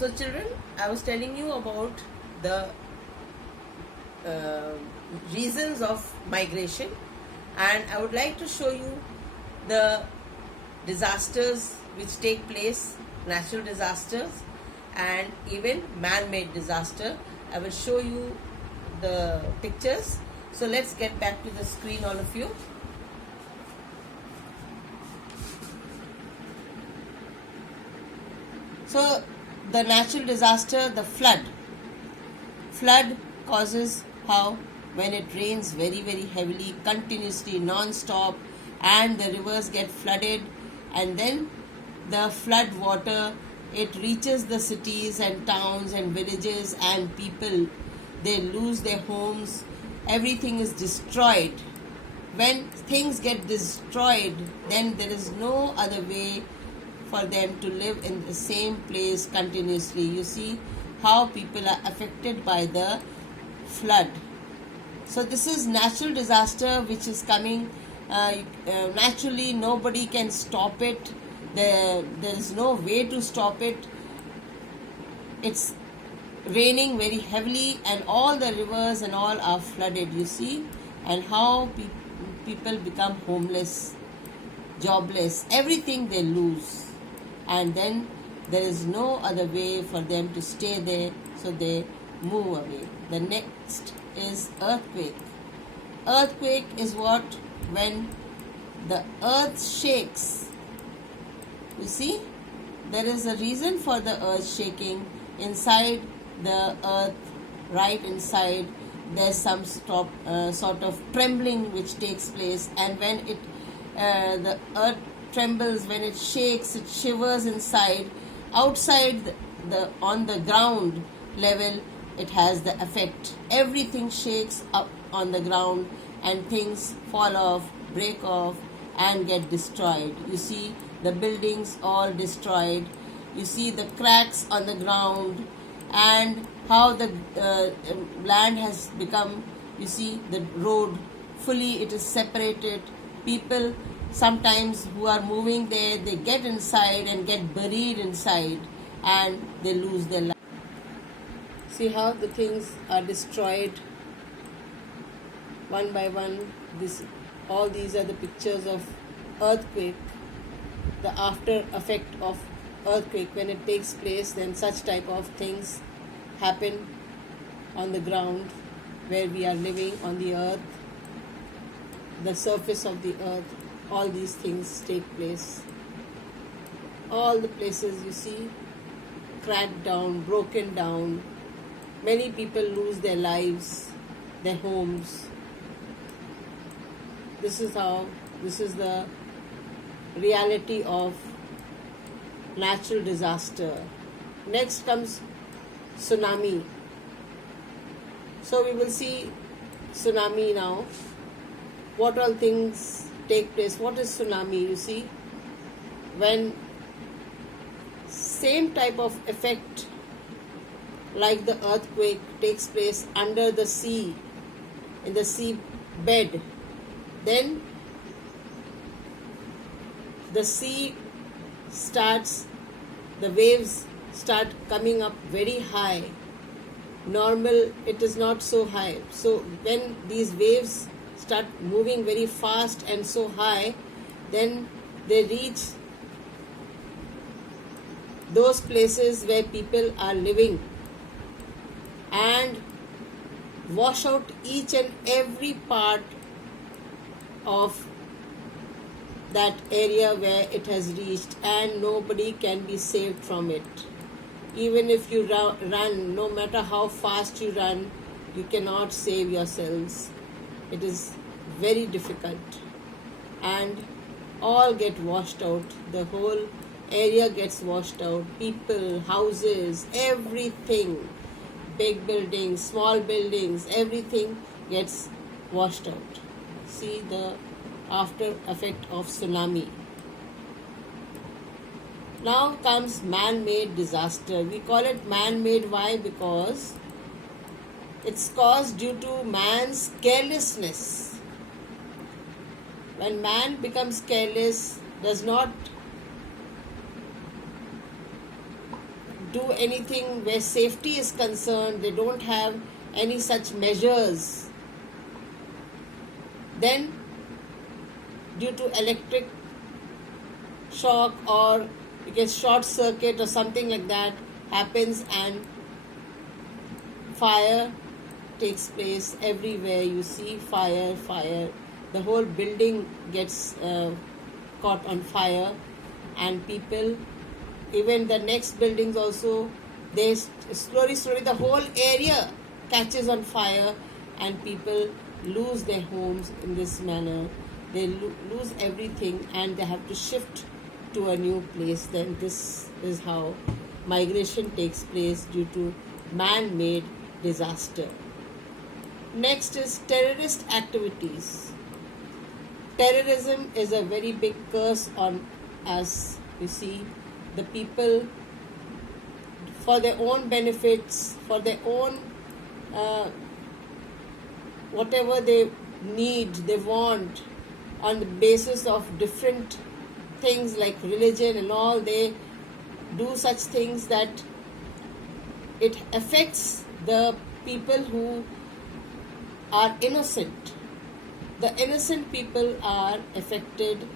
So children, I was telling you about the reasons of migration, and I would like to show you the disasters which take place, natural disasters and even man-made disaster. I will show you the pictures. So let's get back to the screen, all of you. So the natural disaster, the flood. Flood causes how when it rains very heavily, continuously, non-stop, and the rivers get flooded, and then the flood water, it reaches the cities and towns and villages, and people, they lose their homes, everything is destroyed. When things get destroyed, then there is no other way for them to live in the same place continuously. You see how people are affected by the flood. So this is natural disaster which is coming naturally. Nobody can stop it. There is no way to stop it. It's raining very heavily and all the rivers and all are flooded, you see, and how people become homeless, jobless, everything they lose, and then there is no other way for them to stay there, so they move away. The next is earthquake. Earthquake is what? When the earth shakes. You see, there is a reason for the earth shaking. Inside the earth, right inside, there's some sort of trembling which takes place, and when the earth trembles, when it shakes, it shivers inside. Outside on the ground level, it has the effect. Everything shakes up on the ground and things fall off, break off and get destroyed. You see the buildings all destroyed. You see the cracks on the ground and how the land has become, you see the road fully, it is separated. People sometimes who are moving there, they get inside and get buried inside and they lose their life. See how the things are destroyed one by one. All these are the pictures of earthquake, the after effect of earthquake. When it takes place, then such type of things happen on the ground where we are living, on the earth, the surface of the earth. All these things take place. All the places you see cracked down, broken down. Many people lose their lives, their homes. This is the reality of natural disaster. Next comes tsunami. So we will see tsunami now. What all things take place? What is tsunami? You see, when same type of effect like the earthquake takes place under the sea, in the sea bed, then the sea starts, the waves start coming up very high. Normal, it is not so high. So when these waves start moving very fast and so high, then they reach those places where people are living and wash out each and every part of that area where it has reached, and nobody can be saved from it. Even if you run, no matter how fast you run, you cannot save yourselves. It is very difficult, and all get washed out. The whole area gets washed out. People, houses, everything, big buildings, small buildings, everything gets washed out. See the after effect of tsunami. Now comes man-made disaster. We call it man-made. Why? Because it's caused due to man's carelessness. When man becomes careless, does not do anything where safety is concerned. They don't have any such measures. Then due to electric shock or because short circuit or something like that happens and fire takes place everywhere. You see fire, the whole building gets caught on fire, and people, even the next buildings also, they slowly the whole area catches on fire and people lose their homes in this manner. They lose everything and they have to shift to a new place. Then this is how migration takes place due to man-made disaster. Next is terrorist activities. Terrorism is a very big curse on us. You see, the people, for their own benefits, for their own whatever they need, they want, on the basis of different things like religion and all, they do such things that it affects the people who are innocent. The innocent people are affected.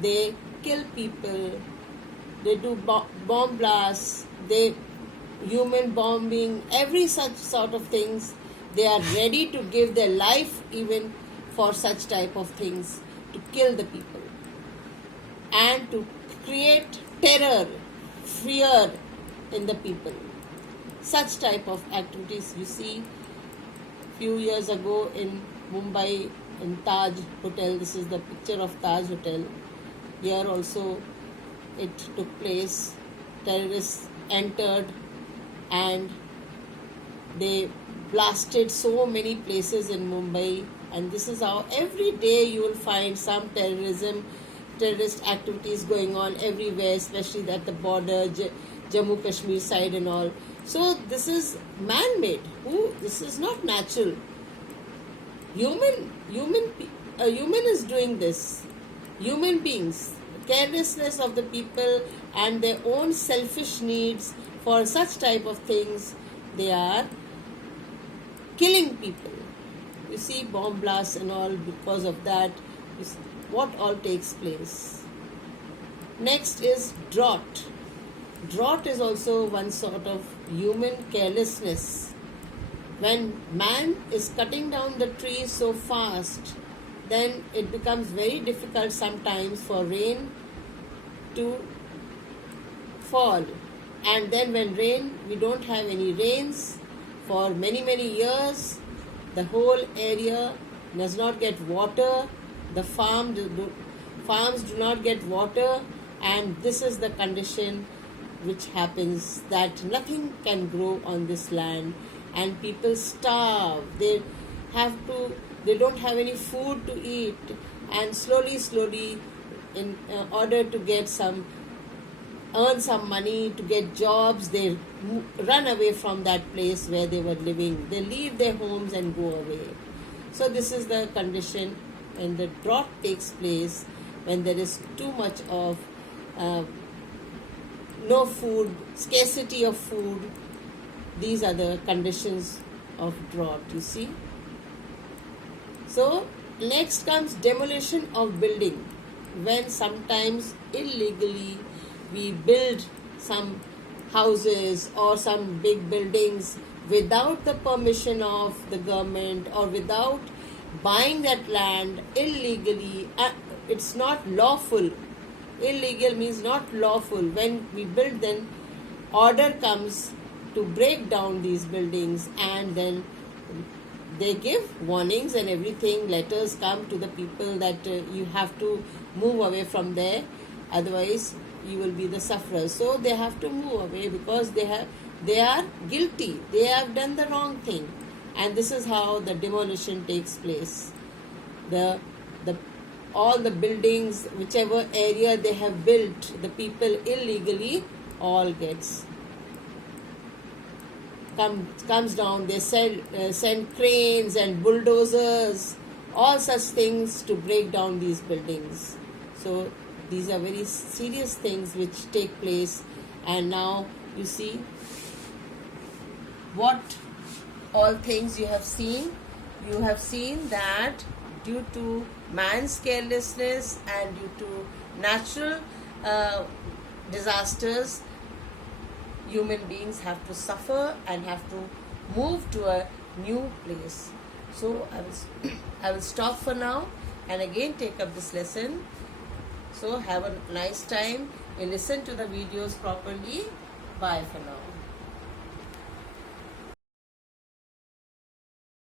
They kill people. They do bomb blasts. They human bombing. Every such sort of things. They are ready to give their life even for such type of things, to kill the people and to create terror, fear in the people. Such type of activities you see. Few years ago in Mumbai, in Taj Hotel, this is the picture of Taj Hotel. Here also it took place. Terrorists entered and they blasted so many places in Mumbai, and this is how every day you will find some terrorist activities going on everywhere, especially at the border, Jammu Kashmir side and all. So this is man-made. This is not natural. Human is doing this. Human beings, carelessness of the people and their own selfish needs for such type of things, they are killing people. You see bomb blasts and all because of that. What all takes place. Next is drought. Drought is also one sort of human carelessness. When man is cutting down the trees so fast, then it becomes very difficult sometimes for rain to fall. And then when we don't have any rains for many years, the whole area does not get water, the farms do not get water, and this is the condition which happens, that nothing can grow on this land and people starve. They don't have any food to eat, and slowly in order to earn some money, to get jobs, they run away from that place where they were living. They leave their homes and go away. So this is the condition when the drought takes place, when there is too much of no food, scarcity of food. These are the conditions of drought, you see. So next comes demolition of building. When sometimes illegally we build some houses or some big buildings without the permission of the government or without buying that land illegally, it's not lawful. Illegal means not lawful. When we build, then order comes to break down these buildings, and then they give warnings and everything. Letters come to the people that you have to move away from there, otherwise you will be the sufferer. So they have to move away because they are guilty. They have done the wrong thing, and this is how the demolition takes place. All the buildings, whichever area they have built, the people illegally, all comes down. They send cranes and bulldozers, all such things to break down these buildings. So these are very serious things which take place, and now You see what all things you have seen. You have seen that due to man's carelessness and due to natural disasters, human beings have to suffer and have to move to a new place. So I will stop for now and again take up this lesson. So have a nice time. You listen to the videos properly. Bye for now.